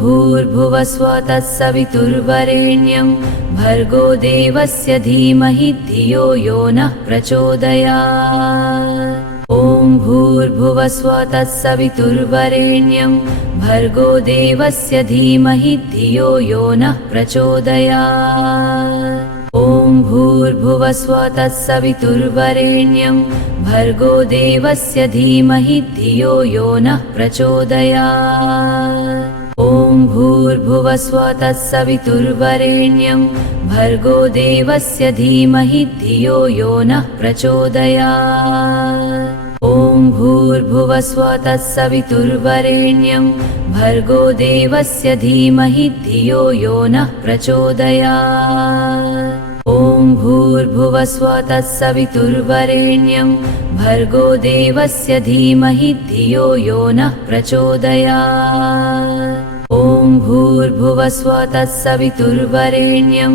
भूर्भुवस्व तत्सवितुर्वरेण्यं भर्गो देवस्य धीमहि धियो यो नः प्रचोदयात्। ॐ भूर्भुवस्व तत्सवितुर्वरेण्यं भर्गो देवस्य धीमहि धियो यो नः प्रचोदयात्। ॐ भूर्भुवस्व तत्सवितुर्वरेण्यं भर्गो देवस्य धीमहि धियो यो नः प्रचोदयात्। ॐ भूर्भुवस्व तत्सवितुर्वरेण्यं भर्गो देवस्य धीमहि धियो यो नः प्रचोदयात्। ॐ भूर्भुवस्व तत्सवितुर्वरेण्यं भर्गो देवस्य धीमहि धियो यो नः प्रचोदयात्। ॐ भूर्भुवस्व तत्सवितुर्वरेण्यं भर्गो देवस्य धीमहि धियो यो नः प्रचोदयात्। ॐ भूर्भुवस्व तत्सवितुर्वरेण्यं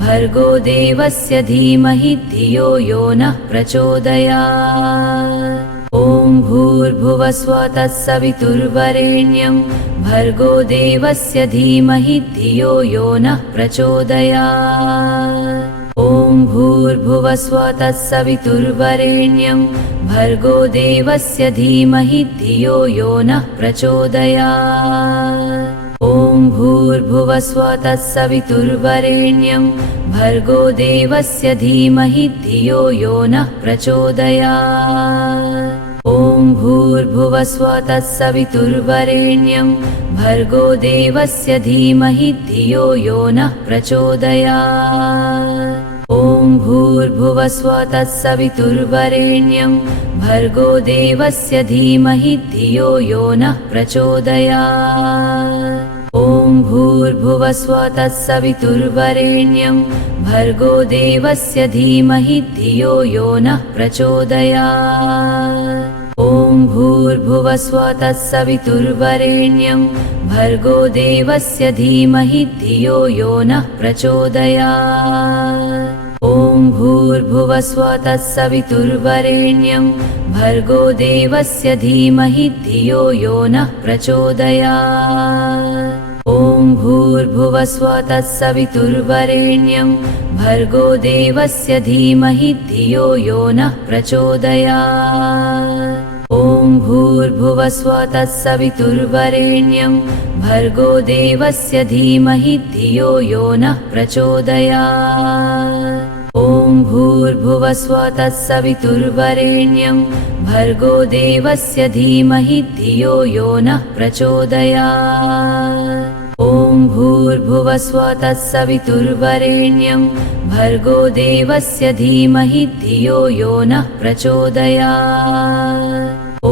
भर्गो देवस्य धीमहि धियो यो नः प्रचोदयात्। ॐ भूर्भुवस्व तत्सवितुर्वरेण्यं भर्गो देवस्य धीमहि धियो यो नः प्रचोदयात्। ॐ भूर्भुवस्व तत्सवितुर्वरेण्यं भर्गो देवस्य धीमहि धियो यो नः प्रचोदयात्। ॐ भूर्भुवस्व तत्सवितुर्वरेण्यं भर्गो देवस्य धीमहि धियो यो नः प्रचोदयात्। ॐ भूर्भुवस्व तत्सवितुर्वरेण्यं भर्गो देवस्य धीमहि धियो यो नः प्रचोदयात्। ॐ भूर्भुवस्व तत्सवितुर्वरेण्यं भर्गो देवस्य धीमहि धियो यो नः प्रचोदयात्। ॐ भूर्भुवस्व तत्सवितुर्वरेण्यं भर्गो देवस्य धीमहि धियो यो नः प्रचोदयात्। ॐ भूर्भुवस्व तत्सवितुर्वरेण्यं भर्गो देवस्य धीमहि धियो यो नः प्रचोदयात्। ॐ भूर्भुवस्व तत्सवितुर्वरेण्यं भर्गो देवस्य धीमहि धियो यो नः प्रचोदयात्। ॐ भूर्भुवस्व तत्सवितुर्वरेण्यं भर्गो देवस्य धीमहि धियो यो नः प्रचोदयात्। ॐ भूर्भुवस्व तत्सवितुर्वरेण्यं भर्गो देवस्य धीमहि धियो यो नः प्रचोदयात्। ॐ भूर्भुवस्व तत्सवितुर्वरेण्यं भर्गो देवस्य धीमहि धियो यो नः प्रचोदयात्। ॐ भूर्भुवस्व तत्सवितुर्वरेण्यं भर्गो देवस्य धीमहि धियो यो नः प्रचोदयात्। ॐ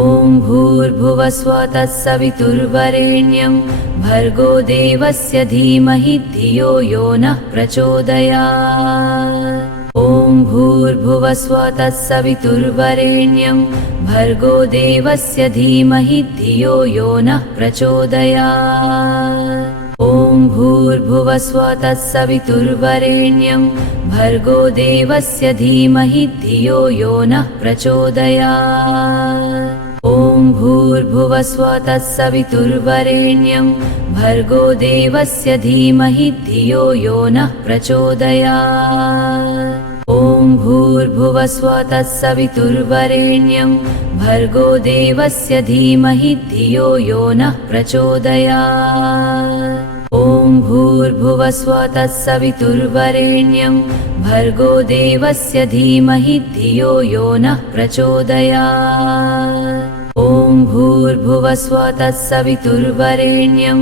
भूर्भुवस्व तत्सवितुर्वरेण्यं भर्गो देवस्य धीमहि धियो यो नः प्रचोदयात्। ॐ भूर्भुवस्व तत्सवितुर्वरेण्यं भर्गो देवस्य धीमहि धियो यो नः प्रचोदयात्। ॐ भूर्भुवस्व तत्सवितुर्वरेण्यं भर्गो देवस्य धीमहि धियो यो नः प्रचोदयात्। ॐ भूर्भुवस्व तत्सवितुर्वरेण्यं भर्गो देवस्य धीमहि धियो यो नः प्रचोदयात्। ॐ भूर्भुवस्व तत्सवितुर्वरेण्यं भर्गो देवस्य धीमहि धियो यो नः प्रचोदयात्। ॐ भूर्भुवस्व तत्सवितुर्वरेण्यं भर्गो देवस्य धीमहि धियो यो नः प्रचोदयात्। ॐ भूर्भुवस्व तत्सवितुर्वरेण्यं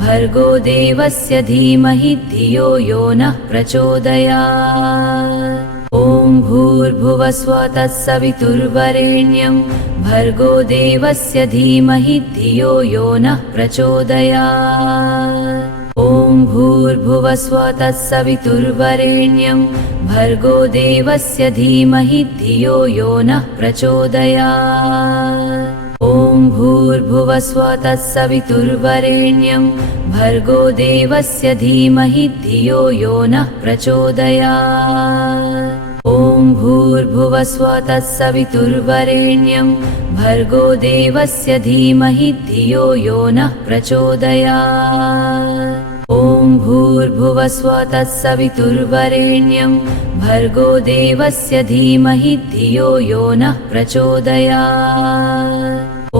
भर्गो देवस्य धीमहि धियो यो नः प्रचोदयात्। ॐ भूर्भुवस्व तत्सवितुर्वरेण्यं भर्गो देवस्य धीमहि धियो यो नः प्रचोदयात्। ॐ भूर्भुवस्व तत्सवितुर्वरेण्यं भर्गो देवस्य धीमहि धियो यो नः प्रचोदयात्। ॐ भूर्भुवस्व तत्सवितुर्वरेण्यं भर्गो देवस्य धीमहि धियो यो नः प्रचोदयात्। ॐ भूर्भुवस्वः तत्सवितुर्वरेण्यं भर्गो देवस्य धीमहि धियो यो नः प्रचोदयात्। ॐ भूर्भुवस्वः तत्सवितुर्वरेण्यं भर्गो देवस्य धीमहि धियो यो नः प्रचोदयात्। ॐ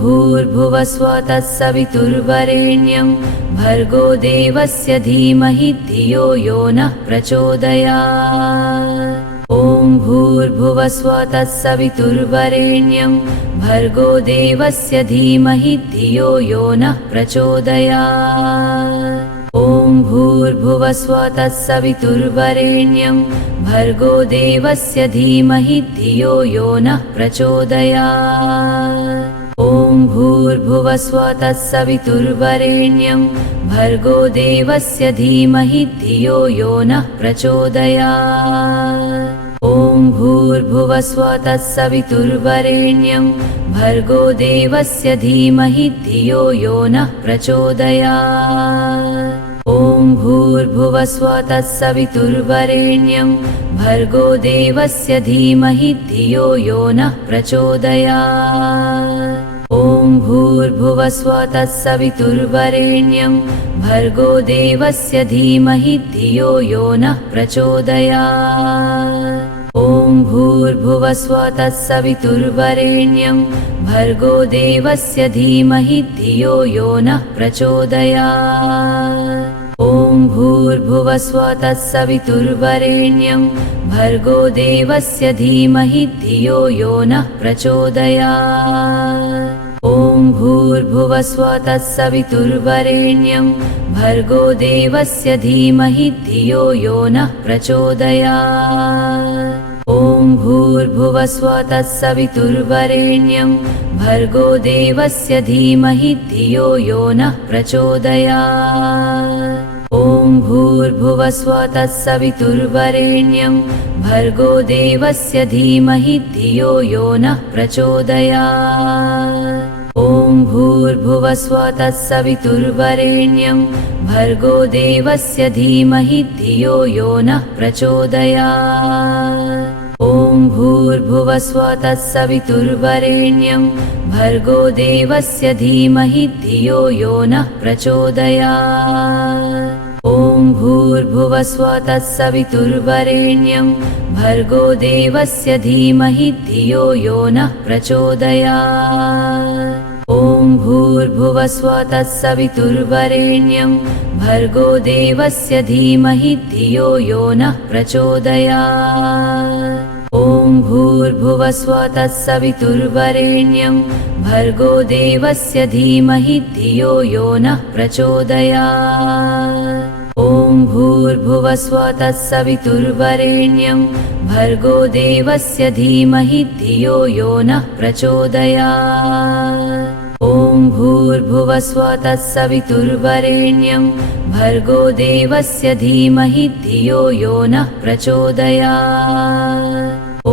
भूर्भुवस्वः तत्सवितुर्वरेण्यं भर्गो देवस्य धीमहि धियो यो नः प्रचोदयात्। ॐ भूर्भुवस्वः तत्सवितुर्वरेण्यं भर्गो देवस्य धीमहि धियो यो नः प्रचोदयात्। ॐ भूर्भुवस्वः तत्सवितुर्वरेण्यं भर्गो देवस्य धीमहि धियो यो नः प्रचोदयात्। ॐ भूर्भुवस्वः तत्सवितुर्वरेण्यं भर्गो देवस्य धीमहि धियो यो नः प्रचोदयात्। ॐ भूर्भुवस्वः तत्सवितुर्वरेण्यं भर्गो देवस्य धीमहि धियो यो नः प्रचोदयात्। ॐ भूर्भुवस्वः तत्सवितुर्वरेण्यं भर्गो देवस्य धीमहि धियो यो नः प्रचोदयात्। ॐ भूर्भुवस्वः तत्सवितुर्वरेण्यं भर्गो देवस्य धीमहि धियो यो नः प्रचोदयात्। ॐ भूर्भुवस्वः तत्सवितुर्वरेण्यं भर्गो देवस्य धीमहि धियो यो नः प्रचोदयात्। ॐ भूर्भुवस्वः तत्सवितुर्वरेण्यं भर्गो देवस्य धीमहि धियो यो नः प्रचोदयात्। ॐ भूर्भुवस्वः तत्सवितुर्वरेण्यं भर्गो देवस्य धीमहि धियो यो नः प्रचोदयात्। ॐ भूर्भुवस्वः तत्सवितुर्वरेण्यं भर्गो देवस्य धीमहि धियो यो नः प्रचोदयात्। ॐ भूर्भुवस्वः तत्सवितुर्वरेण्यं भर्गो देवस्य धीमहि धियो यो नः प्रचोदयात्। ॐ भूर्भुवस्वः तत्सवितुर्वरेण्यं भर्गो देवस्य धीमहि धियो यो नः प्रचोदयात्। ॐ भूर्भुवस्वः तत्सवितुर्वरेण्यं भर्गो देवस्य धीमहि धियो यो नः प्रचोदयात्। ॐ भूर्भुवस्वः तत्सवितुर्वरेण्यं भर्गो देवस्य धीमहि धियो यो नः प्रचोदयात्। ॐ भूर्भुवस्वः तत्सवितुर्वरेण्यं भर्गो देवस्य धीमहि धियो यो नः प्रचोदयात्। ॐ भूर्भुवस्वः तत्सवितुर्वरेण्यं भर्गो देवस्य धीमहि धियो यो नः प्रचोदयात्। ॐ भूर्भुवस्वः तत्सवितुर्वरेण्यं भर्गो देवस्य धीमहि धियो यो नः प्रचोदयात्। ॐ भूर्भुवस्वः तत्सवितुर्वरेण्यं भर्गो देवस्य धीमहि धियो यो नः प्रचोदयात्। ॐ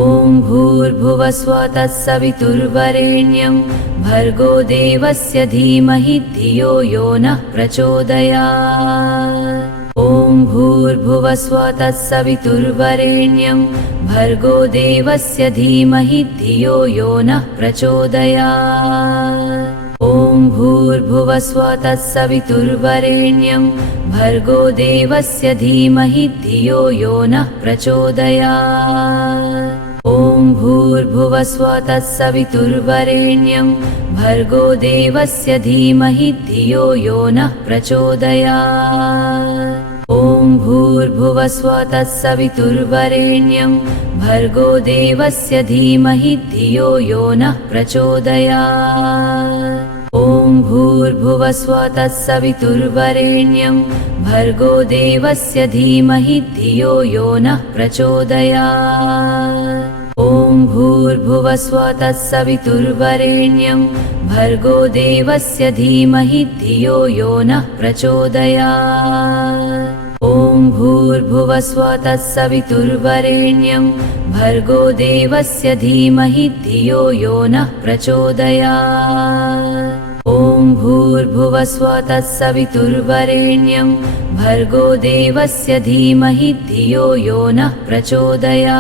भूर्भुवस्वः तत्सवितुर्वरेण्यं भर्गो देवस्य धीमहि धियो यो नः प्रचोदयात्। ॐ भूर्भुवस्वः तत्सवितुर्वरेण्यं भर्गो देवस्य धीमहि धियो यो नः प्रचोदयात्। ॐ भूर्भुवस्वः तत्सवितुर्वरेण्यं भर्गो देवस्य धीमहि धियो यो नः प्रचोदयात्। ॐ भूर्भुवस्वः तत्सवितुर्वरेण्यं भर्गो देवस्य धीमहि धियो यो नः प्रचोदयात्। ॐ भूर्भुवस्वः तत्सवितुर्वरेण्यं भर्गो देवस्य धीमहि धियो यो नः प्रचोदयात्। ॐ भूर्भुवस्वः तत्सवितुर्वरेण्यं भर्गो देवस्य धीमहि धियो यो नः प्रचोदयात्। ॐ भूर्भुवस्वः तत्सवितुर्वरेण्यं भर्गो देवस्य धीमहि धियो यो नः प्रचोदयात्। ॐ भूर्भुवस्वः तत्सवितुर्वरेण्यं भर्गो देवस्य धीमहि धियो यो नः प्रचोदयात्। ॐ भूर्भुवस्वः तत्सवितुर्वरेण्यं भर्गो देवस्य धीमहि धियो यो नः प्रचोदयात्।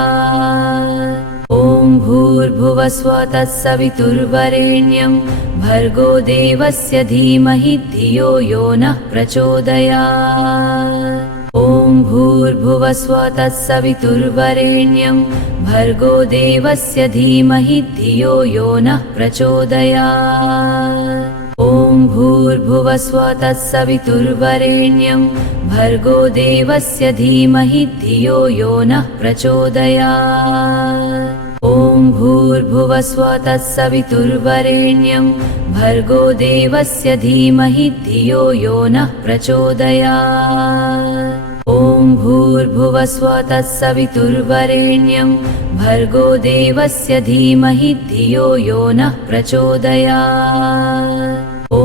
ॐ भूर्भुवस्वः तत्सवितुर्वरेण्यं भर्गो देवस्य धीमहि धियो यो नः प्रचोदयात्। ॐ भूर्भुवस्वः तत्सवितुर्वरेण्यं भर्गो देवस्य धीमहि धियो यो नः प्रचोदयात्। ॐ भूर्भुवस्वः तत्सवितुर्वरेण्यं भर्गो देवस्य धीमहि धियो यो नः प्रचोदयात्। ॐ भूर्भुवस्वः तत्सवितुर्वरेण्यं भर्गो देवस्य धीमहि धियो यो नः प्रचोदयात्। ॐ भूर्भुवस्वः तत्सवितुर्वरेण्यं भर्गो देवस्य धीमहि धियो यो नः प्रचोदयात्। ॐ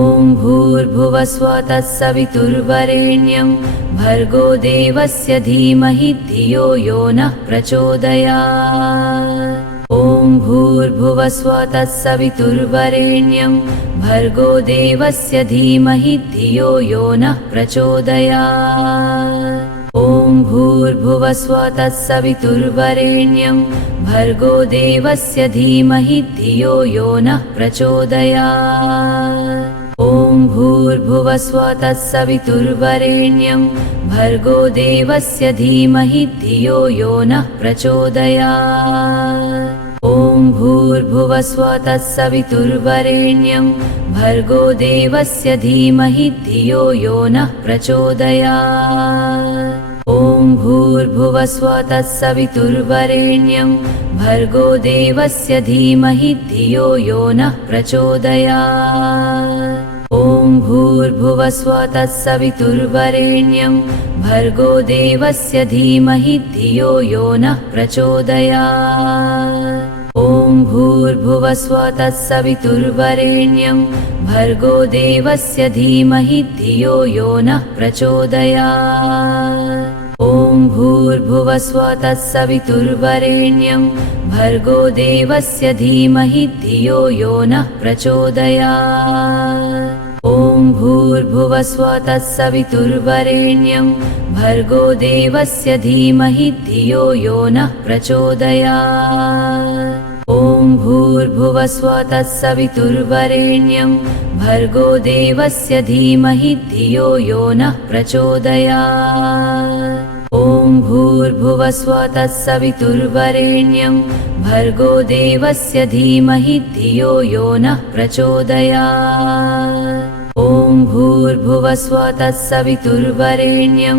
भूर्भुवस्वः तत्सवितुर्वरेण्यं भर्गो देवस्य धीमहि धियो यो नः प्रचोदयात्। ॐ भूर्भुवस्वः तत्सवितुर्वरेण्यं भर्गो देवस्य धीमहि धियो यो नः प्रचोदयात्। ॐ भूर्भुवस्वः तत्सवितुर्वरेण्यं भर्गो देवस्य धीमहि धियो यो नः प्रचोदयात्। ॐ भूर्भुवस्वः तत्सवितुर्वरेण्यं भर्गो देवस्य धीमहि धियो यो नः प्रचोदयात्। ॐ भूर्भुवस्वः तत्सवितुर्वरेण्यं भर्गो देवस्य धीमहि धियो यो नः प्रचोदयात्। ॐ भूर्भुवस्वः तत्सवितुर्वरेण्यं भर्गो देवस्य धीमहि धियो यो नः प्रचोदयात्। ॐ भूर्भुवस्वः तत्सवितुर्वरेण्यं भर्गो देवस्य धीमहि धियो यो नः प्रचोदयात्। ॐ भूर्भुवस्वः तत्सवितुर्वरेण्यं भर्गो देवस्य धीमहि धियो यो नः प्रचोदयात्। ॐ भूर्भुवस्वः तत्सवितुर्वरेण्यं भर्गो देवस्य धीमहि धियो यो नः प्रचोदयात्। ॐ भूर्भुवस्वः तत्सवितुर्वरेण्यं भर्गो देवस्य धीमहि धियो यो नः प्रचोदयात्। ॐ भूर्भुवस्वः तत्सवितुर्वरेण्यं भर्गो देवस्य धीमहि धियो यो नः प्रचोदयात्। ॐ भूर्भुवस्वः तत्सवितुर्वरेण्यं भर्गो देवस्य धीमहि धियो यो नः प्रचोदयात्। ॐ भूर्भुवस्वः तत्सवितुर्वरेण्यं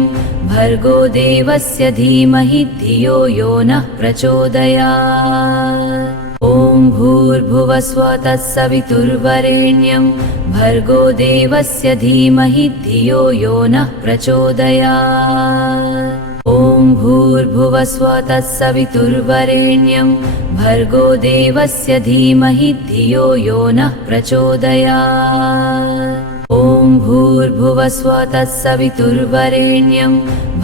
भर्गो देवस्य धीमहि धियो यो नः प्रचोदयात्। ॐ भूर्भुवस्वः तत्सवितुर्वरेण्यं भर्गो देवस्य धीमहि धियो यो नः प्रचोदयात्। ॐ भूर्भुवस्वः तत्सवितुर्वरेण्यं भर्गो देवस्य धीमहि धियो यो नः प्रचोदयात्। ॐ भूर्भुवस्वः तत्सवितुर्वरेण्यं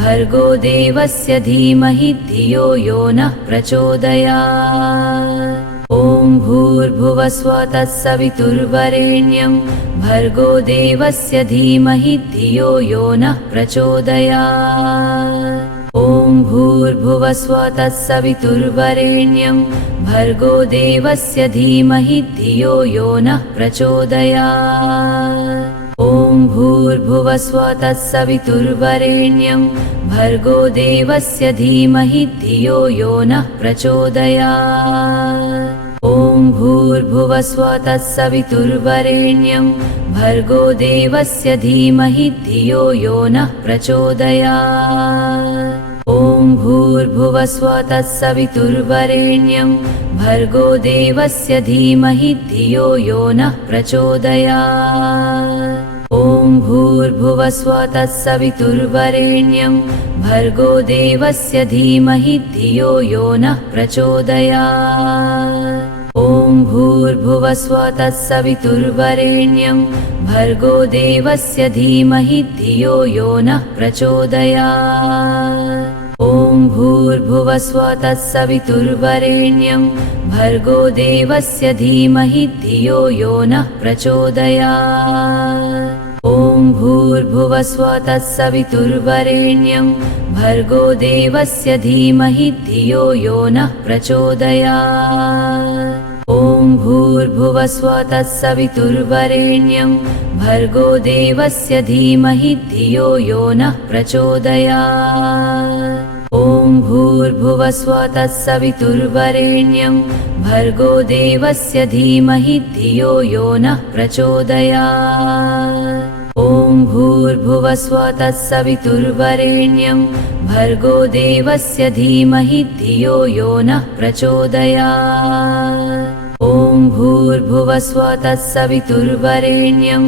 भर्गो देवस्य धीमहि धियो यो नः प्रचोदयात्। ॐ भूर्भुवस्वः तत्सवितुर्वरेण्यं भर्गो देवस्य धीमहि धियो यो नः प्रचोदयात्। ॐ भूर्भुवस्वः तत्सवितुर्वरेण्यं भर्गो देवस्य धीमहि धियो यो नः प्रचोदयात्। ॐ भूर्भुवस्वः तत्सवितुर्वरेण्यं भर्गो देवस्य धीमहि धियो यो नः प्रचोदयात्। ॐ भूर्भुवस्वः तत्सवितुर्वरेण्यं भर्गो देवस्य धीमहि धियो यो नः प्रचोदयात्। ॐ भूर्भुवस्वः तत्सवितुर्वरेण्यं भर्गो देवस्य धीमहि धियो यो नः प्रचोदयात्। ॐ भूर्भुवस्वः तत्सवितुर्वरेण्यं भर्गो देवस्य धीमहि धियो यो नः प्रचोदयात्। ॐ भूर्भुवस्वः तत्सवितुर्वरेण्यं भर्गो देवस्य धीमहि धियो यो नः प्रचोदयात्। ॐ भूर्भुवस्वः तत्सवितुर्वरेण्यं भर्गो देवस्य धीमहि धियो यो नः प्रचोदयात्। ॐ भूर्भुवस्वः तत्सवितुर्वरेण्यं भर्गो देवस्य धीमहि धियो यो नः प्रचोदयात्। ॐ भूर्भुवस्वः तत्सवितुर्वरेण्यं भर्गो देवस्य धीमहि धियो यो नः प्रचोदयात्। ॐ भूर्भुवस्वः तत्सवितुर्वरेण्यं भर्गो देवस्य धीमहि धियो यो नः प्रचोदयात्। ॐ भूर्भुवस्वः तत्सवितुर्वरेण्यं भर्गो देवस्य धीमहि धियो यो नः प्रचोदयात्। ॐ भूर्भुवस्वः तत्सवितुर्वरेण्यं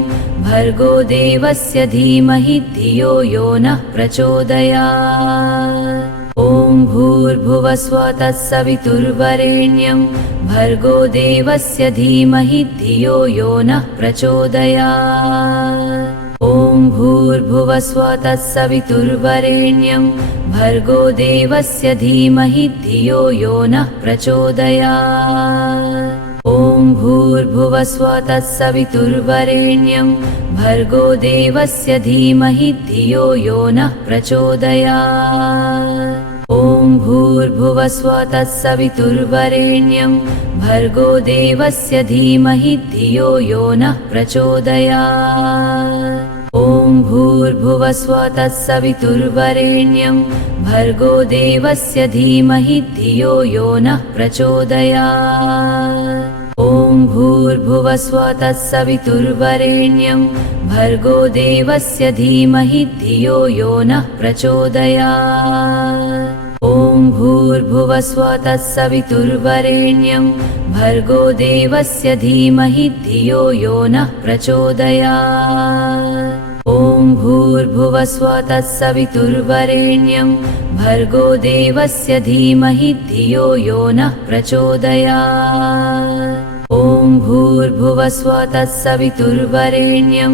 भर्गो देवस्य धीमहि धियो यो नः प्रचोदयात्। ॐ भूर्भुवस्वः तत्सवितुर्वरेण्यं भर्गो देवस्य धीमहि धियो यो नः प्रचोदयात्। ॐ भूर्भुवस्वः तत्सवितुर्वरेण्यं भर्गो देवस्य धीमहि धियो यो नः प्रचोदयात्। ॐ भूर्भुवस्वः तत्सवितुर्वरेण्यं भर्गो देवस्य धीमहि धियो यो नः प्रचोदयात्। ॐ भूर्भुवस्वः तत्सवितुर्वरेण्यं भर्गो देवस्य धीमहि धियो यो नः प्रचोदयात्। ॐ भूर्भुवस्वः तत्सवितुर्वरेण्यं भर्गो देवस्य धीमहि धियो यो नः प्रचोदयात्। ॐ भूर्भुवस्वः तत्सवितुर्वरेण्यं भर्गो देवस्य धीमहि धियो यो नः प्रचोदयात्। ॐ भूर्भुवस्वः तत्सवितुर्वरेण्यं भर्गो देवस्य धीमहि धियो यो नः प्रचोदयात्। ॐ भूर्भुवस्वः तत्सवितुर्वरेण्यं भर्गो देवस्य धीमहि धियो यो नः प्रचोदयात्। ॐ भूर्भुवस्वः तत्सवितुर्वरेण्यं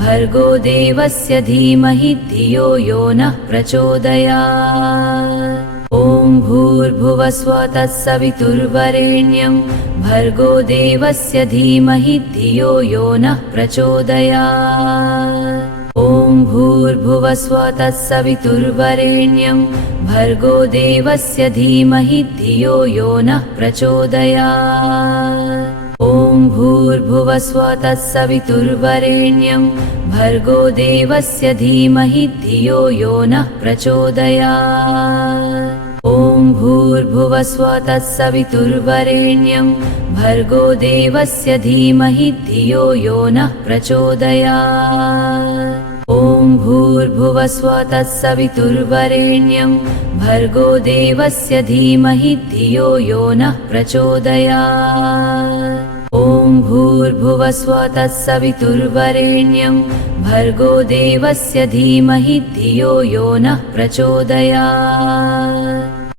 भर्गो देवस्य धीमहि धियो यो नः प्रचोदयात्। ॐ भूर्भुवस्वः तत्सवितुर्वरेण्यं भर्गो देवस्य धीमहि धियो यो नः प्रचोदयात्। ॐ भूर्भुवस्वः तत्सवितुर्वरेण्यं भर्गो देवस्य धीमहि धियो यो नः प्रचोदयात्। ॐ भूर्भुवस्वः तत्सवितुर्वरेण्यं भर्गो देवस्य धीमहि धियो यो नः प्रचोदयात्। ॐ भूर्भुवस्वः तत्सवितुर्वरेण्यं भर्गो देवस्य धीमहि धियो यो नः प्रचोदयात्। ॐ भूर्भुवस्वः तत्सवितुर्वरेण्यं भर्गो देवस्य धीमहि धियो यो नः प्रचोदयात्। ॐ भूर्भुवस्वः तत्सवितुर्वरेण्यं भर्गो देवस्य धीमहि धियो यो नः प्रचोदयात्।